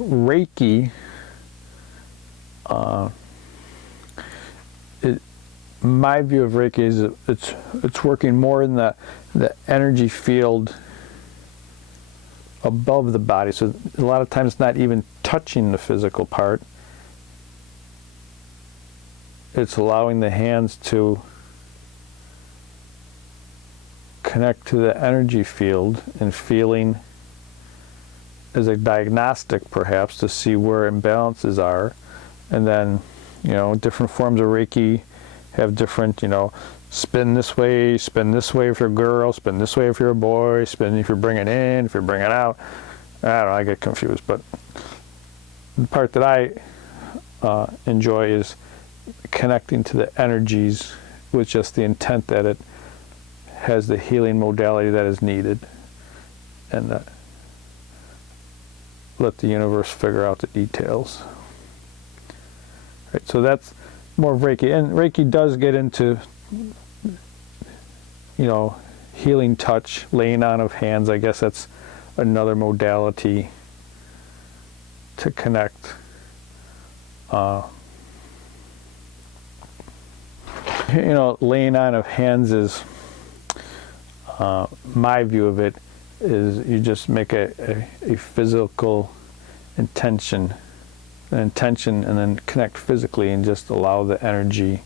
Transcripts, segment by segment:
Reiki, my view of Reiki is it's working more in the energy field above the body. So a lot of times it's not even touching the physical part. It's allowing the hands to connect to the energy field and feeling as a diagnostic perhaps to see where imbalances are. And then, different forms of Reiki have different, spin this way if you're a girl, spin this way if you're a boy, spin if you're bringing in, if you're bringing out. I don't know, I get confused. But the part that I enjoy is connecting to the energies with just the intent that it has the healing modality that is needed, and let the universe figure out the details. Right, so that's more of Reiki. And Reiki does get into, healing touch, laying on of hands. I guess that's another modality to connect. Laying on of hands is, my view of it, is you just make a physical intention, and then connect physically and just allow the energy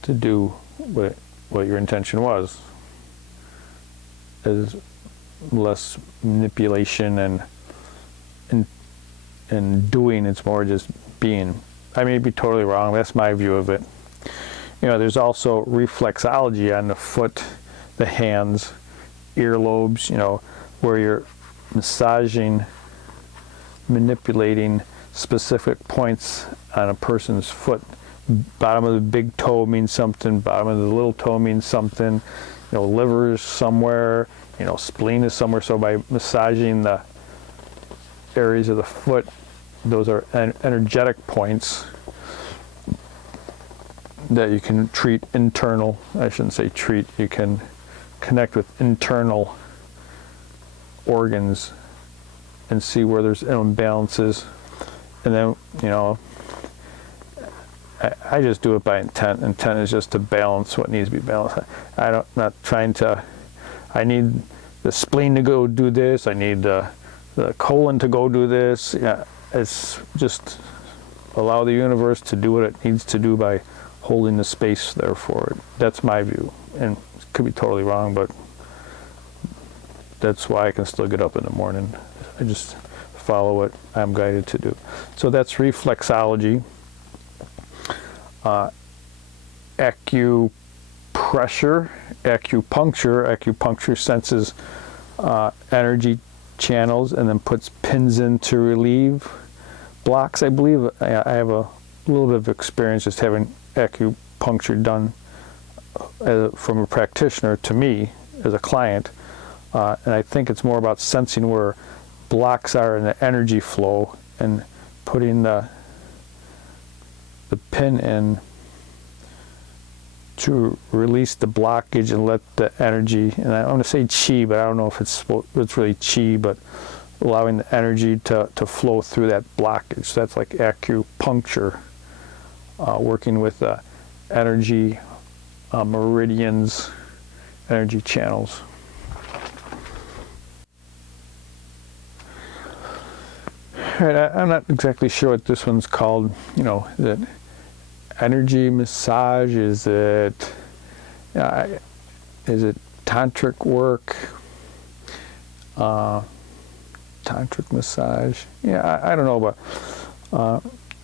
to do what your intention was. There's less manipulation and doing, it's more just being. I may be totally wrong, that's my view of it. There's also reflexology on the foot, the hands, earlobes, where you're massaging, manipulating specific points on a person's foot. Bottom of the big toe means something, bottom of the little toe means something, liver is somewhere, spleen is somewhere. So by massaging the areas of the foot, those are energetic points that you can treat internal. I shouldn't say treat, you can connect with internal organs and see where there's imbalances. And then, I just do it by intent. Intent is just to balance what needs to be balanced. Not trying to, I need the spleen to go do this, I need the colon to go do this. Yeah, it's just allow the universe to do what it needs to do by holding the space there for it. That's my view, and it could be totally wrong, but that's why I can still get up in the morning. I just follow what I'm guided to do. So that's reflexology. Acupuncture senses energy channels and then puts pins in to relieve blocks. I believe I have a little bit of experience just having acupuncture done from a practitioner to me as a client, and I think it's more about sensing where blocks are in the energy flow and putting the pin in to release the blockage and let the energy, and I want to say chi, but I don't know if it's really chi, but allowing the energy to flow through that blockage. So that's like acupuncture, working with energy meridians, energy channels. All right, I'm not exactly sure what this one's called. That energy massage, is it tantric work, tantric massage? Yeah, I don't know, but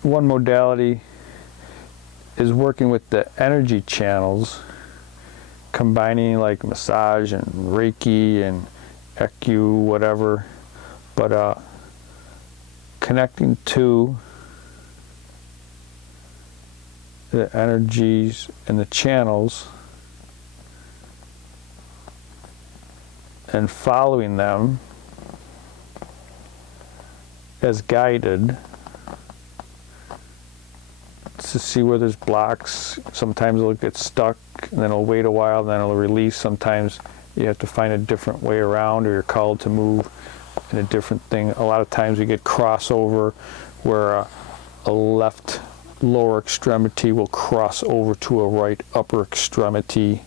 one modality is working with the energy channels, combining like massage and Reiki and Acu, whatever, but connecting to the energies and the channels and following them as guided to to see where there's blocks. Sometimes it'll get stuck, and then it'll wait a while, and then it'll release. Sometimes you have to find a different way around, or you're called to move in a different thing. A lot of times you get crossover where a left lower extremity will cross over to a right upper extremity.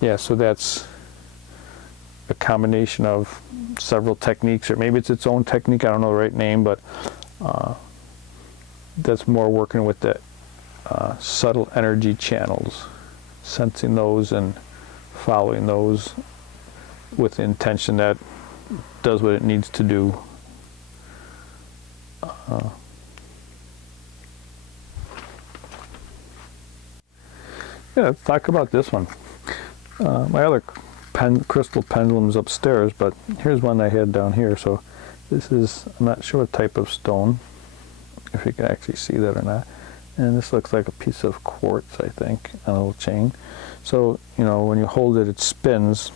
Yeah, so that's a combination of several techniques, or maybe it's its own technique, I don't know the right name, but that's more working with the subtle energy channels, sensing those and following those with the intention that does what it needs to do. Yeah, let's talk about this one. My other crystal pendulum's upstairs, but here's one I had down here. So this is, I'm not sure what type of stone, if you can actually see that or not. And this looks like a piece of quartz, I think, on a little chain. So, you know, when you hold it, it spins.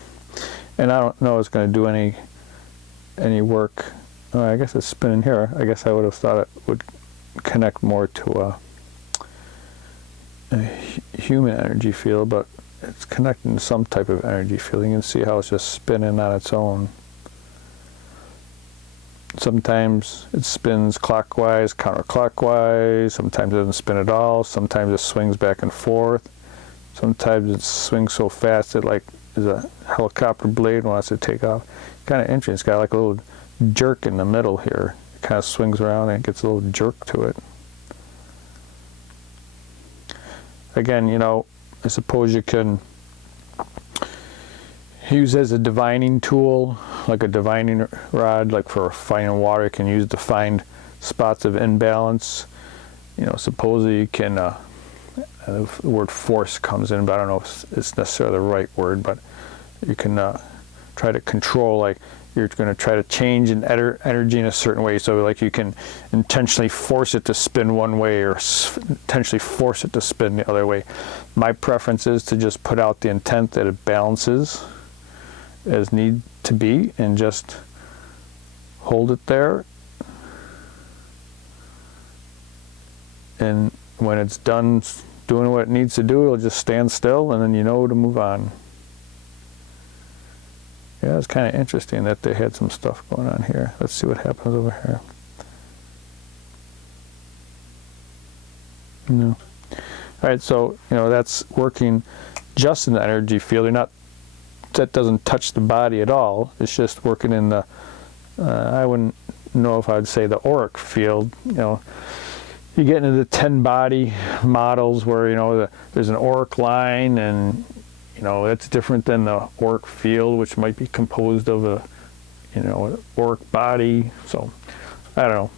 And I don't know it's going to do any work. I guess it's spinning here. I guess I would have thought it would connect more to a human energy field, but it's connecting to some type of energy field. You can see how it's just spinning on its own. Sometimes it spins clockwise, counterclockwise. Sometimes it doesn't spin at all. Sometimes it swings back and forth. Sometimes it swings so fast it like is a helicopter blade and wants to take off. Kind of interesting. It's got like a little jerk in the middle here. It kind of swings around and it gets a little jerk to it. Again, you know, I suppose you can use it as a divining tool, like a divining rod, like for finding water. You can use it to find spots of imbalance. You know, supposedly you can, the word force comes in, but I don't know if it's necessarily the right word, but you can try to control, like you're going to try to change an energy in a certain way. So like you can intentionally force it to spin one way or intentionally force it to spin the other way. My preference is to just put out the intent that it balances as need to be and just hold it there. And when it's done doing what it needs to do, it'll just stand still, and then you know to move on. Yeah, it's kind of interesting that they had some stuff going on here. Let's see what happens over here. No. All right, so you know that's working just in the energy field. You're not, that doesn't touch the body at all. It's just working in the. I wouldn't know if I'd say the auric field. You know, you get into the 10-body models where you know there's an auric line, and you know it's different than the auric field, which might be composed of a, you know, an auric body. So I don't know.